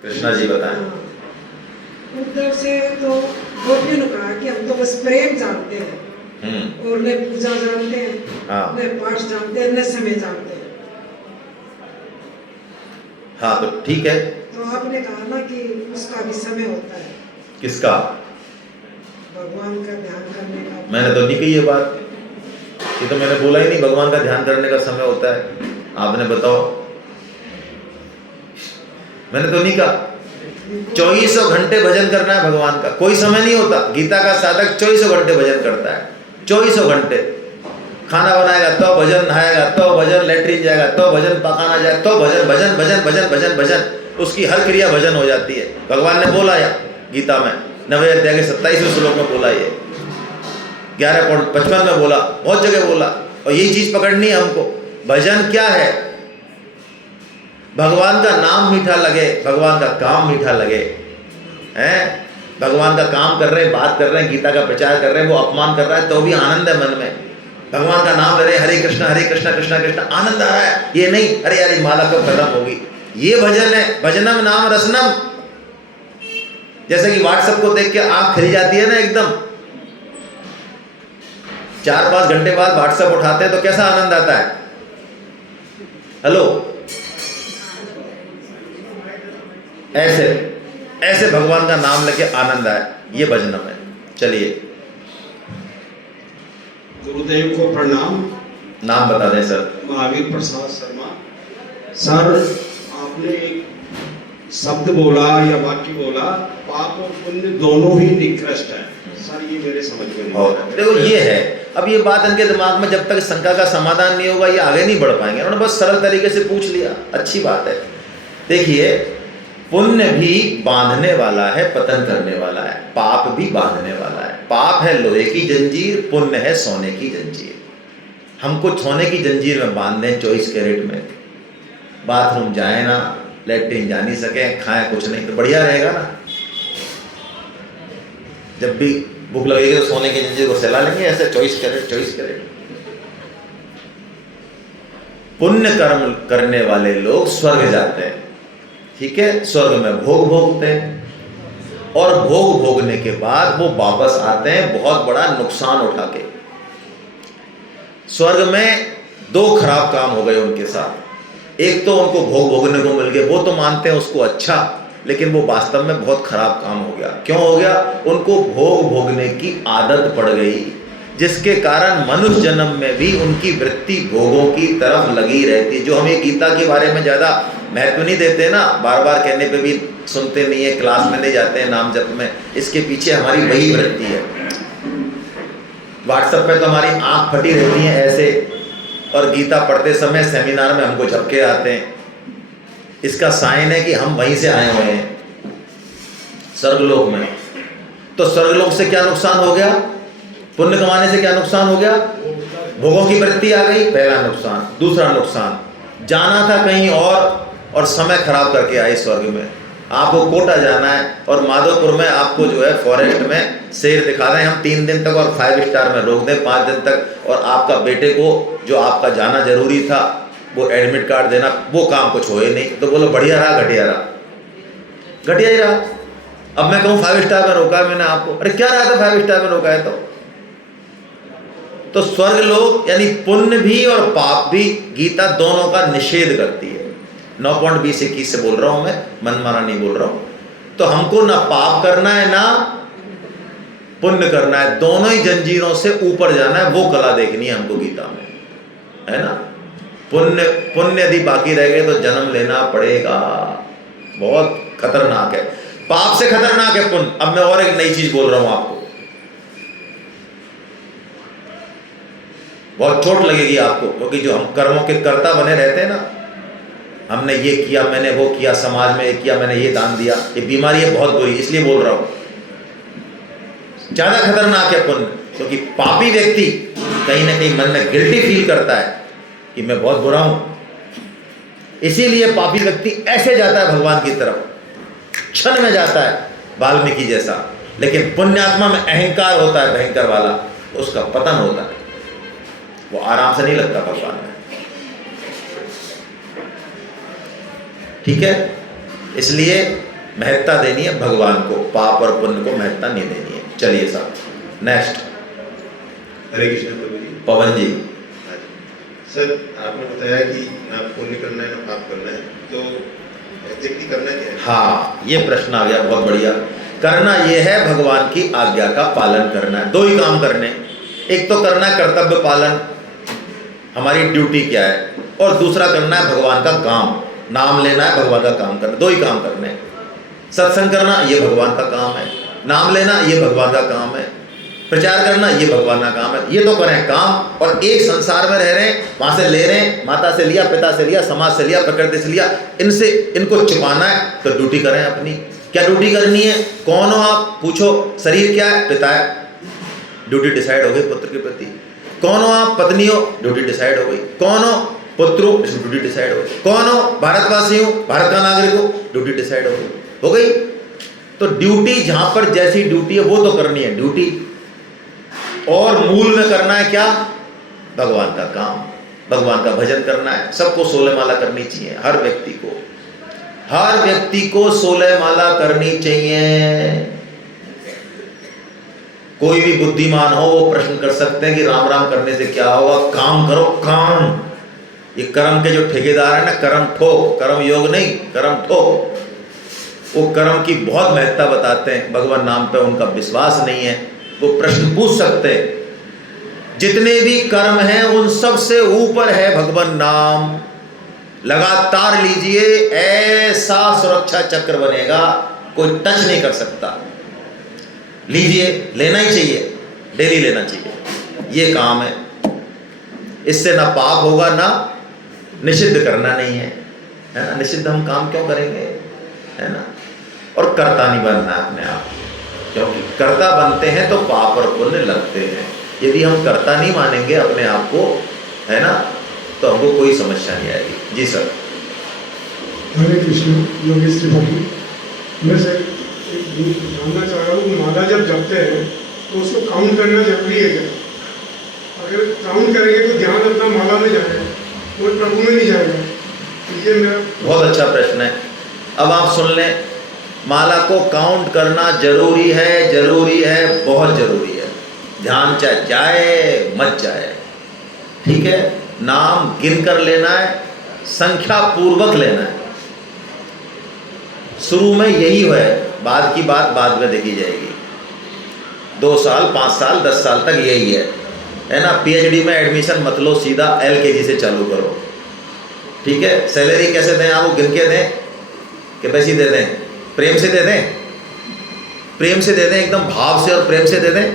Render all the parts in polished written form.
कृष्णा जी बताएं। उद्धव से तो गोपियों ने कहा कि हम तो बस प्रेम जानते हैं और न पूजा जानते हैं, न पाठ जानते हैं, न समय जानते हैं। हाँ तो ठीक है। तो आपने कहा ना कि उसका भी समय होता है। किसका? भगवान का ध्यान करने का। मैंने तो नहीं कही ये बात, ये तो मैंने बोला ही नहीं भगवान का ध्यान करने का समय होता है। आपने बताओ, मैंने तो नहीं कहा। 2400 घंटे भजन करना है भगवान का, कोई समय नहीं होता। गीता का साधक 2400 घंटे भजन करता है, 2400 घंटे। खाना बनाएगा तो भजन, नहाएगा तो भजन, लेटरिन जाएगा तो भजन, पकाना जाए तो भजन, भजन भजन भजन भजन भजन, उसकी हर क्रिया भजन हो जाती है। भगवान ने बोला या गीता में 9वें अध्याय के 27वें श्लोक में बोला, ये 11.55 में बोला, बहुत जगह बोला। और यही चीज पकड़नी है हमको। भजन क्या है? भगवान का नाम मीठा लगे, भगवान का काम मीठा लगे। हैं, भगवान का काम कर रहे हैं, बात कर रहे हैं, गीता का प्रचार कर रहे हैं, वो अपमान कर रहा है तो भी आनंद है मन में। भगवान का नाम ले रहे, हरे कृष्णा कृष्णा कृष्णा, आनंद आ रहा है। ये नहीं अरे यार माला कब खत्म होगी। ये भजन है, भजनम नाम रसनम। जैसे कि व्हाट्सएप को देख के आंख खिल जाती है ना एकदम, 4-5 घंटे बाद व्हाट्सएप उठाते हैं तो कैसा आनंद आता है। हेलो, ऐसे ऐसे भगवान का नाम लेके आनंद आए, ये भजनम है। चलिए, गुरुदेव को प्रणाम। नाम बता दें सर। महावीर प्रसाद शर्मा। सर, आपने एक शब्द बोला या वाक्य बोला, पाप और पुण्य दोनों ही निकृष्ट है। सर ये मेरे समझ में नहीं आ रहा। देखो ये है, अब ये बात इनके दिमाग में जब तक शंका का समाधान नहीं होगा ये आगे नहीं बढ़ पाएंगे। उन्होंने बस सरल तरीके से पूछ लिया, अच्छी बात है। देखिए, पुण्य भी बांधने वाला है, पतन करने वाला है। पाप भी बांधने वाला है। पाप है लोहे की जंजीर, पुण्य है सोने की जंजीर। हमको सोने की जंजीर में बांध दें 24 कैरेट में, बाथरूम जाए ना, लेटरिन जा नहीं सके, खाएं कुछ नहीं, तो बढ़िया रहेगा ना। जब भी भूख लगेगी तो सोने की जंजीर को सहला लेंगे, ऐसे 24 कैरेट 24 कैरेट। पुण्य कर्म करने वाले लोग स्वर्ग जाते हैं, ठीक है। स्वर्ग में भोग भोगते हैं और भोग भोगने के बाद वो वापस आते हैं बहुत बड़ा नुकसान उठा के। स्वर्ग में 2 खराब काम हो गए उनके साथ। एक तो उनको भोग भोगने को मिल गया, वो तो मानते हैं उसको अच्छा, लेकिन वो वास्तव में बहुत खराब काम हो गया। क्यों हो गया? उनको भोग भोगने की आदत पड़ गई, जिसके कारण मनुष्य जन्म में भी उनकी वृत्ति भोगों की तरफ लगी रहती है। जो हम ये गीता के बारे में ज़्यादा महत्व नहीं देते ना, बार बार कहने पे भी सुनते नहीं है, क्लास में नहीं जाते हैं नाम जप में, इसके पीछे हमारी वही वृत्ति है। व्हाट्सएप पे तो हमारी आंख फटी रहती है ऐसे, और गीता पढ़ते समय सेमिनार में हमको झपके आते हैं। इसका साइन है कि हम वहीं से आए हुए हैं, स्वर्गलोक में। तो स्वर्गलोक से क्या नुकसान हो गया? पुण्य कमाने से क्या नुकसान हो गया? भोगों की वृत्ति आ गई, पहला नुकसान। दूसरा नुकसान, जाना था कहीं और समय खराब करके आए स्वर्ग में। आपको कोटा जाना है और माधोपुर में आपको जो है फॉरेस्ट में शेर दिखा रहे हैं हम 3 दिन तक, और 5 स्टार में रोक दें 5 दिन तक, और आपका बेटे को जो आपका जाना जरूरी था वो एडमिट कार्ड देना, वो काम कुछ हो ही नहीं। तो बोलो बढ़िया रहा घटिया रहा? घटिया ही रहा। अब मैं कहूँ 5 स्टार में रोका है मैंने आपको, अरे क्या रहा था 5 स्टार में रोका है? तो स्वर्ग लोग यानी पुण्य भी और पाप भी, गीता दोनों का निषेध करती है। 9.20-21 से बोल रहा हूं मैं, मनमाना नहीं बोल रहा हूं। तो हमको ना पाप करना है ना पुण्य करना है, दोनों ही जंजीरों से ऊपर जाना है। वो कला देखनी है हमको गीता में, है ना। पुण्य यदि बाकी रह गए तो जन्म लेना पड़ेगा। बहुत खतरनाक है, पाप से खतरनाक है पुण्य। अब मैं और एक नई चीज बोल रहा हूं आपको, बहुत चोट लगेगी आपको, क्योंकि जो हम कर्मों के कर्ता बने रहते हैं ना, हमने ये किया, मैंने वो किया, समाज में ये किया, मैंने ये दान दिया, ये बीमारी है बहुत बुरी, इसलिए बोल रहा हूं। ज्यादा खतरनाक है पुण्य, क्योंकि पापी व्यक्ति कहीं ना कहीं मन में गिल्टी फील करता है कि मैं बहुत बुरा हूं। इसीलिए पापी व्यक्ति ऐसे जाता है भगवान की तरफ, क्षण में जाता है, वाल्मीकि जैसा। लेकिन पुण्यात्मा में अहंकार होता है भयंकर वाला, उसका पतन होता है, वो आराम से नहीं लगता भगवान में। ठीक है, इसलिए महत्ता देनी है भगवान को, पाप और पुण्य को महत्ता नहीं देनी है। चलिए साहब, नेक्स्ट। हरे कृष्ण प्रभु जी। पवन जी। हाँ जी। सर, आपने बताया कि ना पुण्य करना है ना पाप करना है, तो एग्जैक्टली करना क्या है? हाँ, ये प्रश्न आ गया, बहुत बढ़िया। करना ये है भगवान की आज्ञा का पालन करना है। दो ही काम करने, एक तो करना है कर्तव्य पालन, हमारी ड्यूटी क्या है, और दूसरा करना है भगवान का काम, नाम लेना है, भगवान का काम करना। दो ही काम करने हैं। सत्संग करना ये भगवान का काम है, नाम लेना ये भगवान का काम है, प्रचार करना ये भगवान का काम है। ये तो करें काम, और एक संसार में रह रहे हैं, वहाँ से ले रहे हैं, माता से लिया, पिता से लिया, समाज से लिया, प्रकृति से लिया, इनसे इनको चुकाना है, तो ड्यूटी करें अपनी। क्या ड्यूटी करनी है? कौन हो आप? पूछो। शरीर क्या है? पिता है, ड्यूटी डिसाइड हो गई पुत्र के प्रति। कौन हो आप? पत्नी हो, ड्यूटी डिसाइड हो गई। कौन हो? पुत्र हो, ड्यूटी डिसाइड हो गई। कौन हो? भारतवासी हो, भारत का नागरिक हो, ड्यूटी डिसाइड हो गई। तो ड्यूटी, जहां पर जैसी ड्यूटी है वो तो करनी है ड्यूटी, और मूल में करना है क्या? भगवान का काम, भगवान का भजन करना है। सबको 16 माला करनी चाहिए, हर व्यक्ति को 16 माला करनी चाहिए। कोई भी बुद्धिमान हो वो प्रश्न कर सकते हैं कि राम राम करने से क्या होगा? काम करो, काम। ये कर्म के जो ठेकेदार है ना, कर्म ठोक, कर्म योग नहीं, कर्म ठोक, वो कर्म की बहुत महत्ता बताते हैं। भगवान नाम पे उनका विश्वास नहीं है, वो प्रश्न पूछ सकते हैं। जितने भी कर्म हैं उन सब से ऊपर है भगवान नाम। लगातार लीजिए, ऐसा सुरक्षा चक्र बनेगा, कोई टच नहीं कर सकता। लीजिए, लेना ही चाहिए, डेली लेना चाहिए, ये काम है। इससे ना पाप होगा, ना निषिद्ध करना नहीं है ना। निषिद्ध हम काम क्यों करेंगे, है ना। और कर्ता नहीं बनना है अपने आप, क्योंकि कर्ता बनते हैं तो पाप और पुण्य लगते हैं। यदि हम कर्ता नहीं मानेंगे अपने आप को, है ना, तो हमको कोई समस्या नहीं आएगी। जी सर। हरे कृष्ण। योगेश त्रिपाठी। मैं सर जानना चाह रहा हूँ, माला जब जपते हैं तो उसको काउंट करना जरूरी है क्या? अगर काउंट करेंगे तो ध्यान अपना माला में जाएगा, वो प्रभु में नहीं जाएगा। ये मेरा बहुत अच्छा प्रश्न है। अब आप सुन लें, माला को काउंट करना जरूरी है, जरूरी है, बहुत जरूरी है। ध्यान चाहे जाए मत जाए, ठीक है। नाम गिन कर लेना है, संख्या पूर्वक लेना है। शुरू में यही है, बाद की बात बाद में देखी जाएगी। 2 साल, 5 साल, 10 साल तक यही है ना। PhD में एडमिशन मत लो, सीधा LKG से चालू करो, ठीक है। सैलरी कैसे दें? आपको गिन के दें कि पैसे दे दें? प्रेम से दे दें, प्रेम से दे दें, एकदम भाव से और प्रेम से दे दें,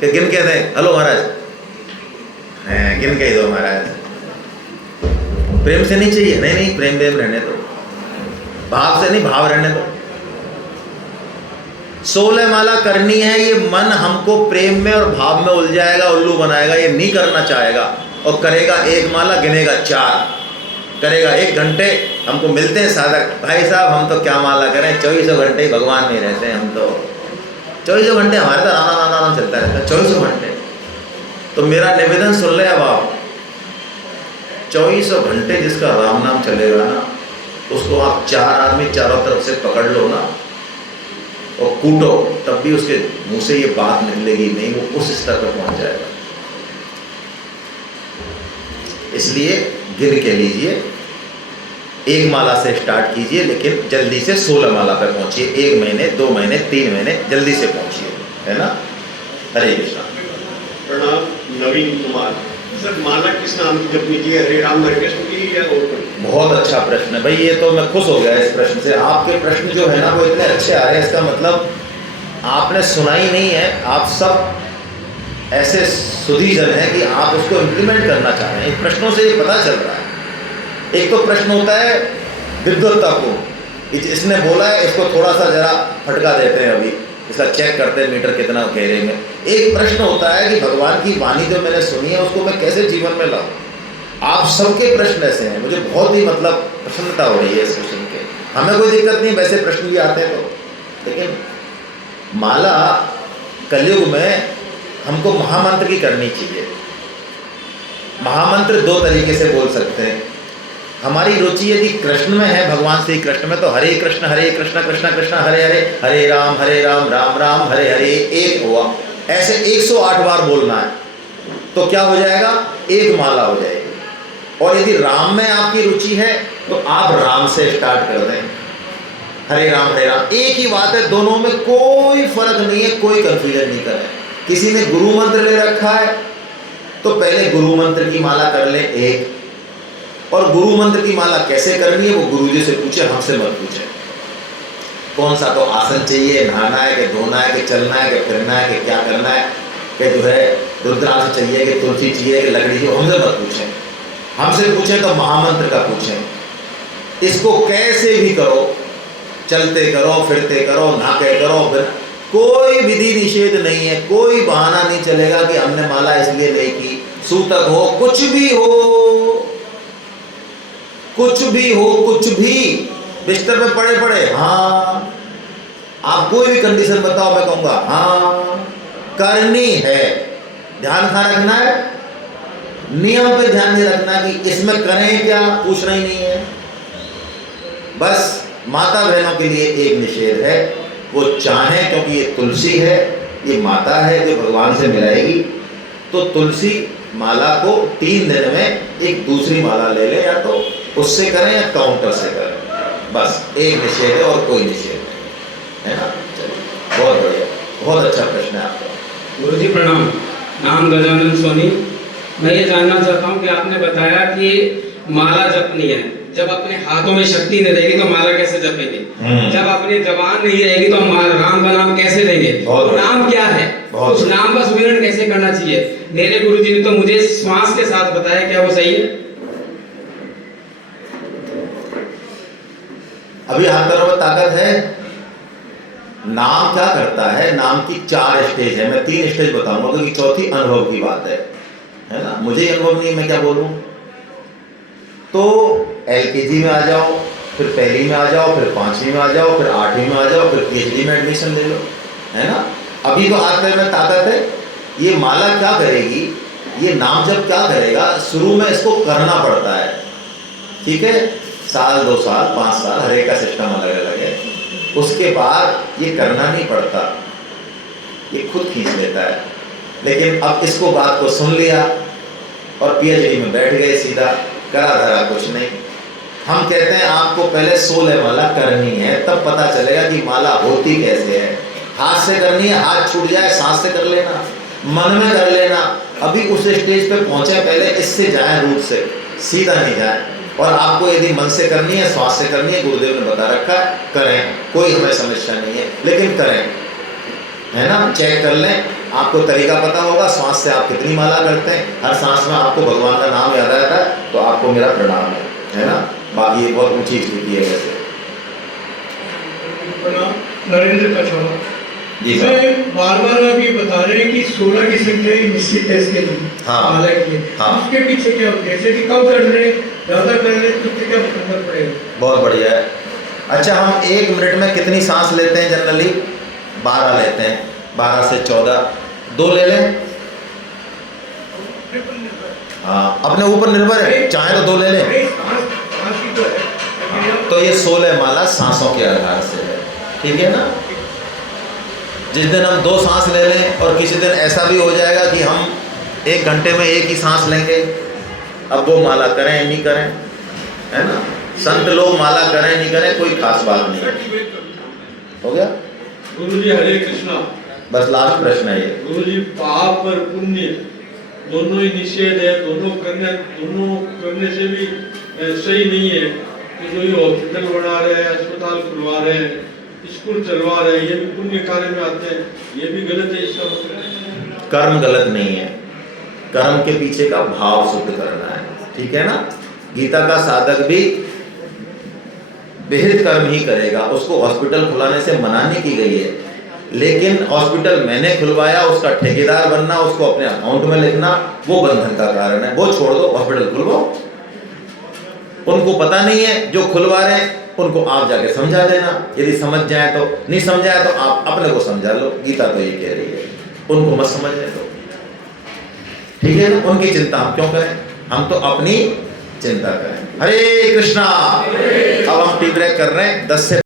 कि गिन के दें? हेलो महाराज, हैं, गिन के ही दो महाराज। प्रेम से नहीं चाहिए, नहीं नहीं, प्रेम प्रेम रहने दो, भाव से नहीं, भाव रहने दो। 16 माला करनी है, ये मन हमको प्रेम में और भाव में उलझाएगा, उल्लू बनाएगा, ये नहीं करना चाहेगा। और करेगा 1 माला, गिनेगा 4, करेगा 1 घंटे। हमको मिलते हैं साधक, भाई साहब हम तो क्या माला करें, 24 घंटे भगवान में रहते हैं हम तो। 24 घंटे हमारे तो राम राम राम चलता रहता है, 24 घंटे। तो मेरा निवेदन सुन ले अब आप, 24 घंटे जिसका राम नाम चलेगा ना, उसको आप 4 आदमी चारों तरफ से पकड़ लो ना और कूटो, तब भी उसके मुंह से ये बात निकलेगी नहीं, वो उस स्तर पर पहुंच जाएगा। इसलिए गिन के लीजिए, 1 माला से स्टार्ट कीजिए, लेकिन जल्दी से 16 माला पर पहुंचिए। 1 महीने, 2 महीने, 3 महीने, जल्दी से पहुंचिए, है ना। हरे कृष्णा। प्रणाम। नवीन कुमार। सर, माला किस नाम की जपनी चाहिए? हरे राम हरे कृष्ण की या और कोई? बहुत अच्छा प्रश्न है भाई, ये तो मैं खुश हो गया इस प्रश्न से। आपके प्रश्न जो है ना वो इतने अच्छे आ रहे हैं, इसका मतलब आपने सुना ही नहीं है। आप सब ऐसे सुधीजन हैं कि आप उसको इम्प्लीमेंट करना चाह रहे हैं। प्रश्नों से ये पता चल रहा है। एक तो प्रश्न होता है विद्वत्तापूर्ण, इसने बोला है, इसको थोड़ा सा जरा फटका देते हैं, अभी इसका चेक करते हैं मीटर कितना गहरे में। एक प्रश्न होता है कि भगवान की वाणी जो मैंने सुनी है उसको मैं कैसे जीवन में लाऊं। आप सबके प्रश्न ऐसे हैं, मुझे बहुत ही मतलब प्रसन्नता हो रही है इस क्वेश्चन के। हमें कोई दिक्कत नहीं, वैसे प्रश्न भी आते हैं तो, लेकिन माला कलयुग में हमको महामंत्र की करनी चाहिए। महामंत्र 2 तरीके से बोल सकते हैं। हमारी रुचि यदि कृष्ण में है, भगवान श्री कृष्ण में, तो हरे कृष्ण कृष्ण कृष्ण हरे हरे, हरे राम राम राम हरे हरे, एक हुआ। ऐसे 108 बार बोलना है तो क्या हो जाएगा, एक माला हो जाएगी। और यदि राम में आपकी रुचि है तो आप राम से स्टार्ट कर दें, हरे राम, एक ही बात है, दोनों में कोई फर्क नहीं है, कोई कंफ्यूजन नहीं करें। किसी ने गुरु मंत्र ले रखा है तो पहले गुरु मंत्र की माला कर ले एक, और गुरु मंत्र की माला कैसे करनी है वो गुरुजी से पूछे, हमसे मत पूछे। कौन सा तो आसन चाहिए, नहाना है कि धोना है कि चलना है कि फिरना है कि क्या करना है, कि जो है रुद्राक्ष चाहिए कि तुलसी चाहिए कि लकड़ी चाहिए, हमसे मत पूछें। हमसे पूछें तो महामंत्र का पूछें। इसको कैसे भी करो, चलते करो, फिरते करो, नहाके करो, फिर कोई विधि निषेध नहीं है, कोई बहाना नहीं चलेगा कि हमने माला इसलिए नहीं की। सूतक हो, कुछ भी हो, कुछ भी हो, कुछ भी, बिस्तर पे पड़े पड़े, हाँ, आप कोई भी कंडीशन बताओ, मैं कहूँगा हाँ करनी है। ध्यान कहाँ रखना है, नियम पे ध्यान नहीं रखना कि इसमें करें क्या, पूछना ही नहीं है। बस माता बहनों के लिए एक निषेध है, वो चाहें, क्योंकि ये तुलसी है, ये माता है जो भगवान से मिलाएगी, तो तुलसी माला को 3 दिन में एक दूसरी माला ले ले, या तो उससे करें या काउंटर से करें, बस एक निषेध है और कोई निषेध नहीं है ना। चलिए, बहुत बढ़िया, बहुत अच्छा प्रश्न है आपका। गुरुजी प्रणाम, नाम गजानन सोनी। मैं ये जानना चाहता हूँ कि आपने बताया कि माला जपनी है, जब अपने हाथों में शक्ति नहीं रहेगी तो माला कैसे जपेंगे, जब अपनी जबान नहीं रहेगी तो राम का नाम कैसे लेंगे, नाम क्या है, उस नाम का सुमिरन कैसे करना चाहिए। मेरे गुरुजी ने तो मुझे श्वास के साथ बताया, क्या वो सही है? अभी हाथ पैरों में ताकत है। नाम क्या करता है, नाम की 4 स्टेज है, मैं 3 स्टेज बताऊंगा क्योंकि चौथी अनुभव की बात है ना। मुझे अनुभव नहीं, मैं क्या बोलूं। तो LKG में आ जाओ, फिर पहली में आ जाओ, फिर 5वीं में आ जाओ, फिर 8वीं में आ जाओ, फिर PhD में एडमिशन ले लो, है ना। अभी तो हाथ पैर में ताकत है। ये माला क्या करेगी, ये नाम जब क्या करेगा, शुरू में इसको करना पड़ता है, ठीक है, 1 साल 2 साल 5 साल, हर एक का सिस्टम अलग अलग है। उसके बाद ये करना नहीं पड़ता, ये खुद खींच लेता है। लेकिन अब इसको बात को सुन लिया और PhD में बैठ गए सीधा, करा धरा कुछ नहीं। हम कहते हैं आपको पहले 16 माला करनी है, तब पता चलेगा कि माला होती कैसे है। हाथ से करनी है, हाथ छूट जाए सांस से कर लेना, मन में कर लेना। अभी उस स्टेज पे पहुंचे, पहले इससे जाए, रूट से सीधा नहीं जाए। और आपको यदि मन से करनी है, श्वास से करनी है, गुरुदेव ने बता रखा है, करें, कोई हमें समस्या नहीं है, लेकिन करें, है ना। चेक कर लें, आपको तरीका पता होगा, श्वास से आप कितनी माला करते हैं, हर सांस में आपको भगवान का नाम याद आता है, तो आपको मेरा प्रणाम है ना। बाकी ये बहुत ऊंची स्थिति है वैसे। नरेंद्र कछवाहा जी सर, बार आप ये बता रहे हैं कि 16 की संख्या ही निश्चित है इसके लिए, हाँ, माला के लिए, हाँ। उसके पीछे क्या होता है, जैसे कि कम कर रहे हैं, ज़्यादा कर रहे हैं, तो उससे क्या फर्क पड़ेगा? बहुत बढ़िया है। अच्छा, हम 1 मिनट में कितनी सांस लेते हैं जनरली? 12 लेते हैं, 12 से 14, 2 ले लें, हाँ, अपने ऊपर निर्भर है, चाहे तो 2 ले लें। तो ये 16 माला सांसों के आधार से है, ठीक है ना। जिस दिन हम 2 सांस ले लें, और किसी दिन ऐसा भी हो जाएगा कि हम 1 घंटे में 1 ही सांस लेंगे, अब वो माला करें नहीं करें, है ना। संत लोग माला करें नहीं करें कोई खास बात नहीं है। हो गया गुरुजी, हरे कृष्णा। बस लास्ट प्रश्न है ये। गुरुजी, पाप और पुण्य दोनों ही निषेध है, दोनों करने से भी सही नहीं है कि जो ये हॉस्पिटल बना रहे हैं, अस्पताल खुलवा रहे हैं, स्कूल चलवा रहे हैं, ये भी पुण्य कार्य में आते हैं, ये भी गलत है। इसका मतलब कर्म गलत नहीं है, कर्म के पीछे का भाव शुद्ध करना है, ठीक है ना। गीता का साधक भी विहित कर्म ही करेगा, उसको हॉस्पिटल खुलाने से मना नहीं की गई है, लेकिन हॉस्पिटल मैंने खुलवाया, उसका ठेकेदार बनना, उसको अपने अकाउंट में लिखना, वो बंधन का कारण है। वो छोड़ दो, हॉस्पिटल खुलवाओ। उनको पता नहीं है, जो खुलवा रहे हैं उनको आप जाके समझा देना, यदि समझ जाए तो, नहीं समझाए तो आप अपने को समझा लो। गीता तो ये कह रही है, उनको मत समझने दो, ठीक है ना। उनकी चिंता हम क्यों करें, हम तो अपनी चिंता करें। हरे कृष्णा। अब हम टी ब्रेक कर रहे हैं 10 से